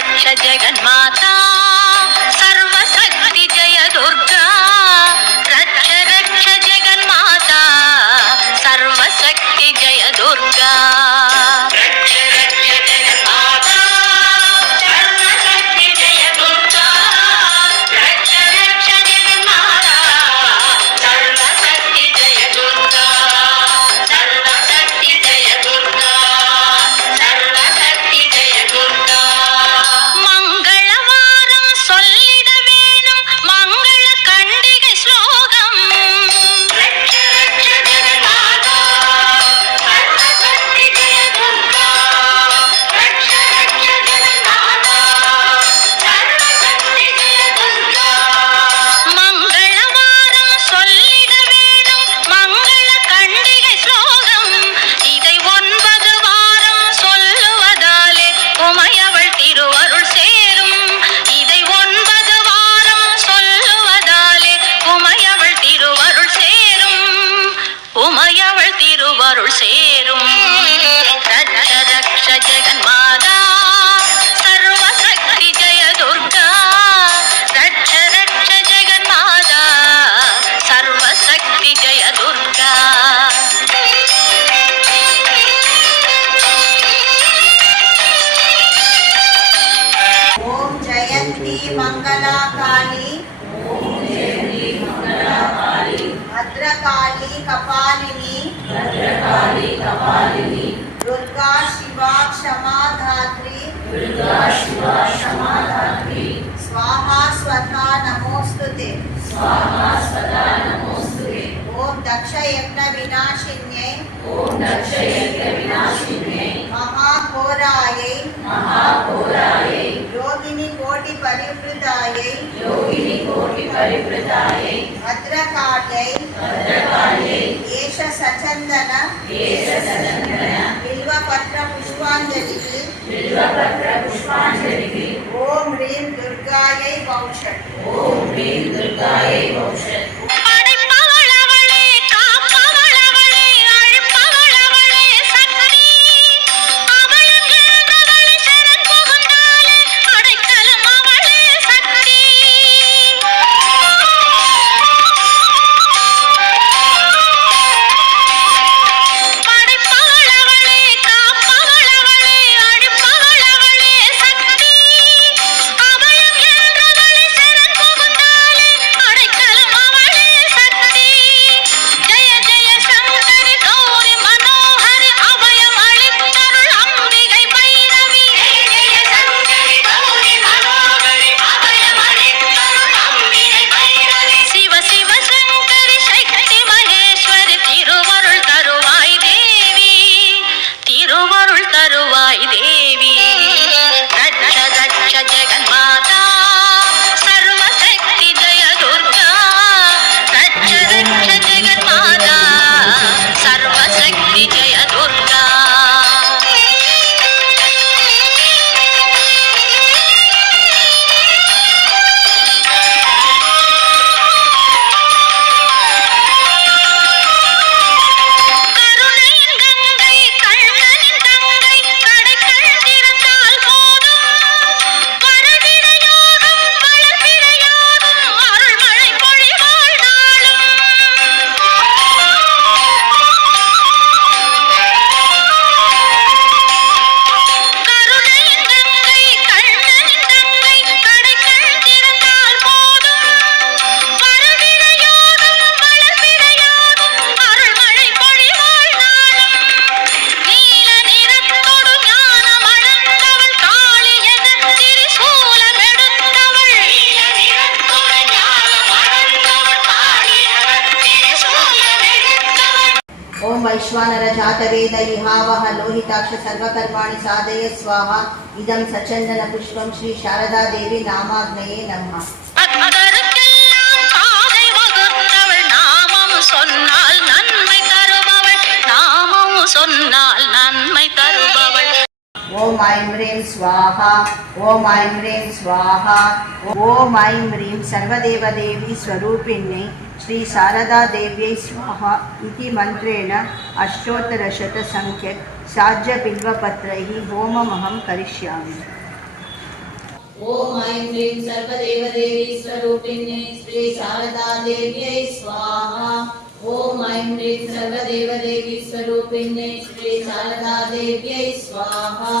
रक्ष जगन्माता सर्वशक्ति जय दुर्गा रक्ष रक्ष जगन्माता सर्वशक्ति जय दुर्गा रक्ष रक्ष जगन्माता सर्वशक्ति जय दुर्गा रक्ष रक्ष जगन्माता सर्वशक्ति जय दुर्गा सर्वशक्ति जय दुर्गा सर्वशक्ति जय दुर्गा मंगलवारम சொல்லிட வேணும் மங்கள கண்டிகை ஸ்லோகம் ரக்ஷ ரக்ஷ ஜகன்மாதா सर्वशक्ति जय दुर्गा रक्ष रक्ष जगन्माता सर्वशक्ति जय दुर्गा மங்களவாரம் சொல்லிட வேணும் மங்கள கண்டிகை ஸ்லோகம் இதை 9 வாரம் சொல்லுவதாலே உமையவள் திருவருள் சேரும் இதை 9 வாரம் சொல்லுவதாலே உமையவள் திருவருள் சேரும் உமையவள் திருவருள் சேரும் ரக்ஷ ரக்ஷ ஜெகன்மாதா सर्वशक्ति जय दुर्गा रक्ष रक्ष जगन्माता सर्वशक्ति जय दुर्गा ओम जयंती मंगला काली भद्रकाली कपालिनी दुर्गा शिवा क्षमा धात्री स्वाहा स्वधा नमोस्तुते ओम दक्ष यज्ञ विनाशिन्यै महाघोरायै योगिनी कोटि परिवृतायै भद्रकाल्यै एष सचन्दन बिल्वपत्र पुष्पाञ्जलिः ओम ह्रीं दुर्गायै वौषट् படைப்பவள் அவளே காப்பவள் அவளே அழிப்பவள் அவளே சக்தி அபயம் என்றவளை சரண் புகுந்தாலே அடைக்கலம் அவளே சக்தி படைப்பவள் அவளே காப்பவள் அவளே அழிப்பவள் அவளே சக்தி அபயம் என்றவளை சரண் புகுந்தாலே அடைக்கலம் அவளே சக்தி ஜெய ஜெய சங்கரி கௌரி மனோஹரி அபயம் அளித்தருள் அம்பிகை பைரவி ஜெய சங்கரி கௌரி மனோஹரி அபயம் அளித்தருள் அம்பிகை பைரவி சிவ சிவ சங்கரி சக்தி மகேஸ்வரி திருவருள் தருவாய் தேவி திருவருள் தருவாய் தேவி ரட்ச ரட்ச ஜெகன்மாதா सर्वशक्ति जय दुर्गा रक्ष रक्ष जगन्माता सर्वशक्ति जय दुर्गा கருணையின் கங்கை கண்ணனின் தங்கை கடைக்கண் திறந்தால் போதும் வரவிடையோடும் வளர்பிறையோடும் அருள்மழை பொழிவாள் நாளும் கருணையின் கங்கை கண்ணனின் தங்கை கடைக்கண் திறந்தால் போதும் வரவிடையோடும் வளர்பிறையோடும் அருள்மழை பொழிவாள் நாளும் நீல நிறத்தொடு ஞானம் அளந்தவள் காளி எதன் திரிசூலம் எடுத்தவள் நீல நிறத்தொடு ஞானம் அளந்தவள் காளி எதன் திரிசூலம் எடுத்தவள் ओम वैश्वानर जातवेद इहावह लोहिताक्ष सर्वकर्माणि साधय स्वाहा इदं सचन्दन पुष्पं श्री शारदा देवी नामाग्नये नमः பக்தருக்கெல்லாம் பாதை வகுத்தவள் நாமம் சொன்னால் நன்மை தருபவள் நாமம் சொன்னால் நன்மை தருபவள் ओम ऐं ह्रीं स्वाहा ओम ऐं ह्रीं स्वाहा ओम ऐं ह्रीं सर्वदेवदेवी स्वरूपिण्यै श्री शारदा देव्यै स्वाहा इति मन्त्रेण अष्टोत्तरशतसङ्ख्यक साज्य बिल्वपत्रैः होममहं करिष्यामि। ॐ ऐं ह्रीं सर्वदेवदेवी स्वरूपिण्यै श्री शारदा देव्यै स्वाहा। ॐ ऐं ह्रीं सर्वदेवदेवी स्वरूपिण्यै श्री शारदा देव्यै स्वाहा।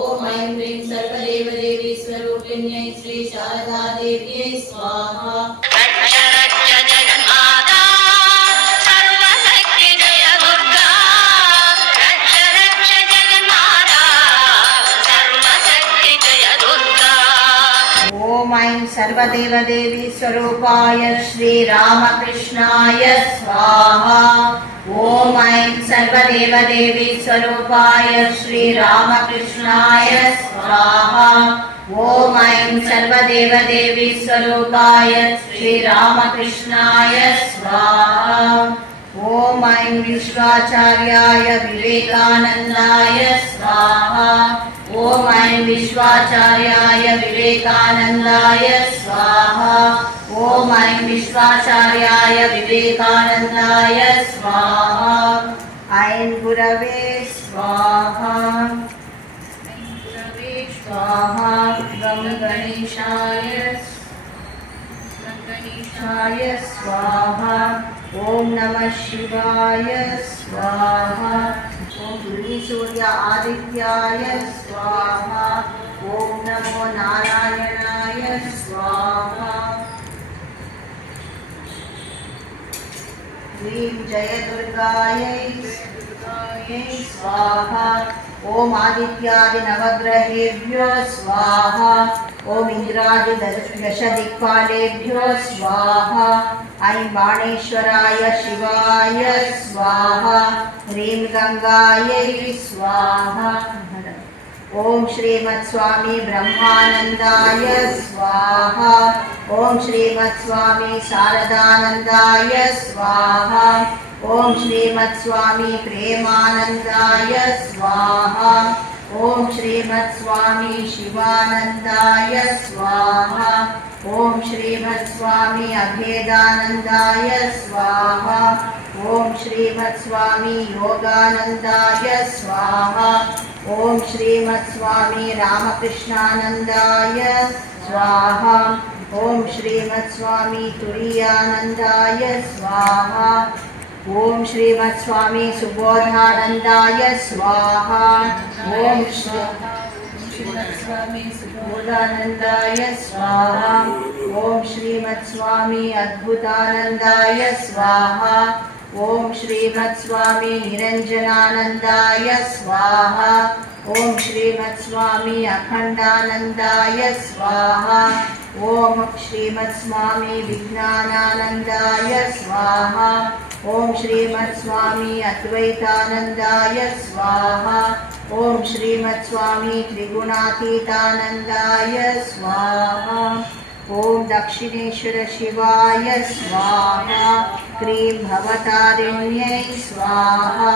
ॐ ऐं ह्रीं सर्वदेवदेवी स्वरूपिण्यै श्री शारदा देव्यै स्वाहा। रक्ष रक्ष जगन्माता सर्वशक्ति जय दुर्गा रक्ष रक्ष जगन्माता सर्वशक्ति जय दुर्गा। ॐ ऐं सर्वदेवदेवी स्वरूपाय श्रीरामकृष्णाय स्वाहा। ॐ ऐं सर्वदेवदेवी स्वरूपाय श्रीरामकृष्णाय स्वाहा। ॐ ऐं सर्वदेवदेवी स्वरूपाय श्रीरामकृष्णाय स्वाहा। ॐ ऐं विश्वाचार्याय विवेकानन्दाय स्वाहा। ॐ ऐं विश्वाचार्याय विवेकानन्दाय स्वाहा। ॐ ऐं विश्वाचार्याय विवेकानन्दाय स्वाहा। ऐं गुरवे स्वाहा। ऐं गुरवे स्वाहा। गं गणेशाय स्वाहा। ॐ नमः शिवाय स्वाहा। ॐ सूर्य आदित्याय स्वाहा। ॐ नमो नारायणाय स्वाहा। ह्रीं जयदुर्गायै स्वाहा। ॐ आदित्यादिनवग्रहेभ्यो स्वाहा। ॐ इन्द्रादिदशदिक्पालेभ्यो स्वाहा। ऐं बाणेश्वराय शिवाय स्वाहा। ह्रीं गङ्गायै स्वाहा। ॐ श्रीमत्स्वामी ब्रह्मानन्दाय स्वाहा। ॐ श्रीमत्स्वामी शारदानन्दाय स्वाहा। ॐ श्रीमत्स्वामी प्रेमानन्दाय स्वाहा। ॐ श्रीमत्स्वामी शिवानन्दाय स्वाहा। ॐ श्रीमत्स्वामी अभेदानन्दाय स्वाहा। ॐ श्रीमत्स्वामी योगानन्दाय स्वाहा। ॐ श्रीमत्स्वामी रामकृष्णानन्दाय स्वाहा। ॐ श्रीमत्स्वामी तुरीयानन्दाय स्वाहा। ॐ श्रीमत्स्वामी सुबोधानन्दाय स्वाहा। ॐ श्रीमत्स्वामी सुबोधानन्दाय स्वाहा। ॐ श्रीमत्स्वामी अद्भुतानन्दाय स्वाहा। ॐ श्रीमत्स्वामी निरञ्जनानन्दाय स्वाहा। ॐ श्रीमत्स्वामी अखण्डानन्दाय स्वाहा। ॐ श्रीमत्स्वामी विज्ञानानन्दाय स्वाहा। ॐ श्रीमत्स्वामी अद्वैतानन्दाय स्वाहा। ॐ श्रीमत्स्वामी त्रिगुणातीतानन्दाय स्वाहा। ॐ दक्षिणेश्वर शिवाय स्वाहा। क्रीं भवतारिण्यै स्वाहा।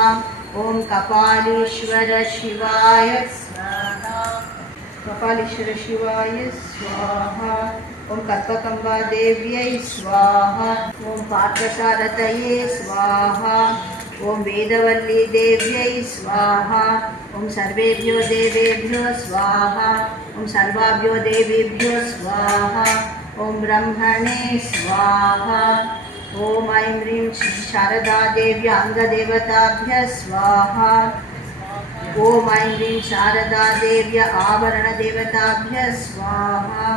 ॐ कपालीश्वर शिवाय स्वाहा। कपालीश्वर शिवाय स्वाहा। ॐ कल्पकम्बा देव्यै स्वाहा। ॐ पार्थसारथये स्वाहा। ॐ वेदवल्ली देव्यै स्वाहा। ॐ सर्वेभ्यो देवेभ्यो स्वाहा। ॐ सर्वाभ्यो देवीभ्यो स्वाहा। ॐ ब्रह्मणे स्वाहा। ॐ ऐं ह्रीं शारदा देव्या अङ्गदेवताभ्यः स्वाहा। ॐ ऐं ह्रीं शारदा देव्या आवरणदेवताभ्यः स्वाहा।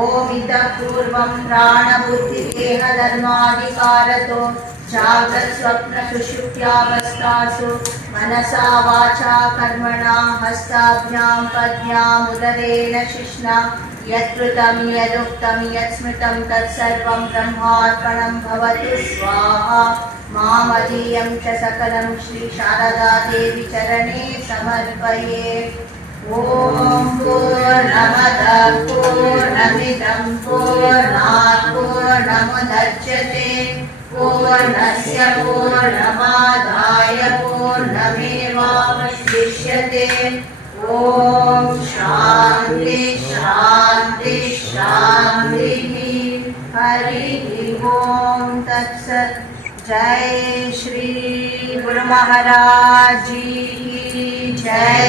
ॐ इतः पूर्वं प्राणबुद्धिदेहधर्मादिकारतो जाग्रत्स्वप्नसुषुप्त्यावस्थासु मनसा वाचा कर्मणा हस्ताभ्यां पद्भ्याम् उदरेण शिश्ना यत्कृतं यदुक्तं यत्स्मृतं तत्सर्वं ब्रह्मार्पणं भवतु स्वाहा। मामदीयं च सकलं श्रीशारदादेवी चरणे समर्पये। ॐ पूर्णमदः पूर्णमिदं पूर्णात् पूर्णमुदच्यते पूर्णस्य पूर्णमादाय पूर्णमेवावशिष्यते। ॐ शान्ति शान्ति शान्तिः। हरिः ॐ तत्सत्। जय श्री गुरु महाराज जी की जय।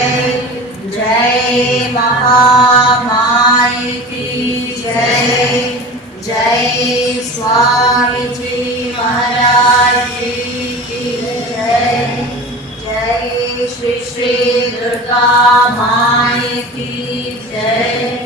जय महामाई की जय। जय स्वामी जी महाराज जी की जय। जय श्री श्री दुर्गा माई की जय।